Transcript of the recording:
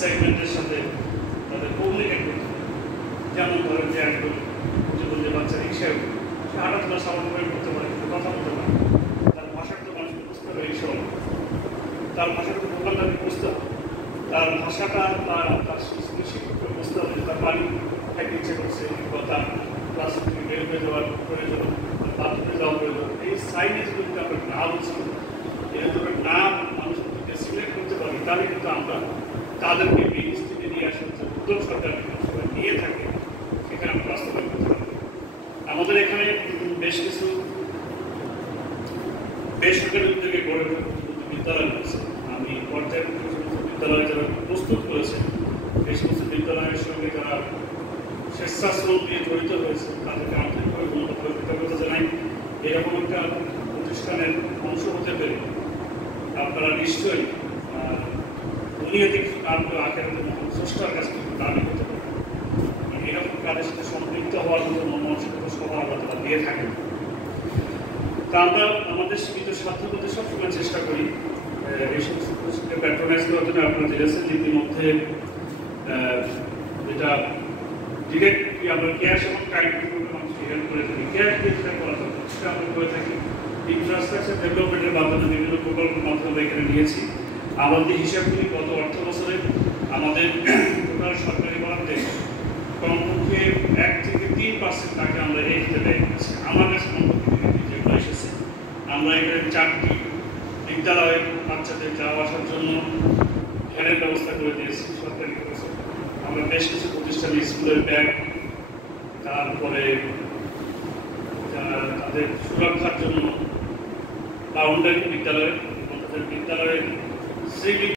সেগমেন্টের সাথে তাদের কমিউনিকেট করতে হবে। যেমন ধরেন যে একদম প্রতিবন্ধী বাচ্চা রিক্সায় সে হাঁটাচলা স্বাভাবিকভাবে করতে পারে, কিন্তু কথা বলতে পারে, তার ভাষাটা তো মানুষকে বুঝতে হবে, রিক্সা তার ভাষাটা দোকানদারকে বুঝতে হবে, তার ভাষাটা তার স্কুল শিক্ষককে বুঝতে হবে যে তার বাড়ি খাইতে ইচ্ছে করছে বা তার ক্লাস থেকে বের হয়ে যাওয়ার প্রয়োজন, বাথরুমে যাওয়ার প্রয়োজন। এই সাইনে যদি আমরা না বুঝি, এরকম না মানুষকে সিলেক্ট করতে পারি, তাহলে কিন্তু আমরা তাদেরকে এই স্थिতি নিয়ে আসার যে উদ্যোগ সরকার নিয়ে থাকে সেখানে আমরা বাস্তবায়ন করতে পারি। আমাদের এখানে বেশ কিছু বেসরকারি উদ্যোগে গড়ে ওঠা বিদ্যালয় রয়েছে। আমি পর্যায়ে বিদ্যালয়ে যারা প্রস্তুত করেছে, এই সমস্ত বিদ্যালয়ের সঙ্গে যারা স্বেচ্ছাশ্রম দিয়ে জড়িত হয়েছে তাদেরকে আন্তরিকভাবে ধন্যবাদ কৃতজ্ঞতা জানাই। এরকম একটা প্রতিষ্ঠানের অংশ হতে পেরে আপনারা নিশ্চয়ই দুনিয়াতে কিছু কাজ করে আখেরাতে স্রষ্টার কাছে কিছু দাবি করতে পারেন। এরকম কাজের সাথে সম্পৃক্ত হওয়ার জন্য মনমানসিকতা সভা আল্লাহ তারা দিয়ে থাকেন। তা আমরা আমাদের সীমিত স্বার্থ করতে সবসময় চেষ্টা করি এই সমস্ত প্রতিষ্ঠানকে প্যাট্রোনাইজ করার জন্য। আপনারা জেনেছেন যে ইতিমধ্যে যেটা ডিরেক্টলি আমরা ক্যাশ এবং টাইম মানুষকে হেল্প করে থাকি, ক্যাশ দিয়ে যেটা করা দরকার সেটা আমরা করে থাকি। ইনফ্রাস্ট্রাকচার ডেভেলপমেন্টের মাধ্যমে বিভিন্ন প্রকল্পের মাধ্যমে এখানে নিয়েছি। আমাদের হিসাবগুলি গত অর্থ বছরে আমাদের টোটাল সরকারি বরাদ্দে কমপক্ষে 1 থেকে 3% টাকা আমরা এই দিতে ব্যয় করেছি। আমার কাছে কমপক্ষে যেগুলো এসেছে, আমরা এখানে 4টি বিদ্যালয়ে বাচ্চাদের যাওয়া আসার জন্য ভ্যানের ব্যবস্থা করে দিয়েছি সরকারি খরচে। আমরা বেশ কিছু প্রতিষ্ঠানে স্কুলের ব্যাগ, তারপরে তাদের সুরক্ষার জন্য বাউন্ডারি বিদ্যালয়ে এবং তাদের বিদ্যালয়ের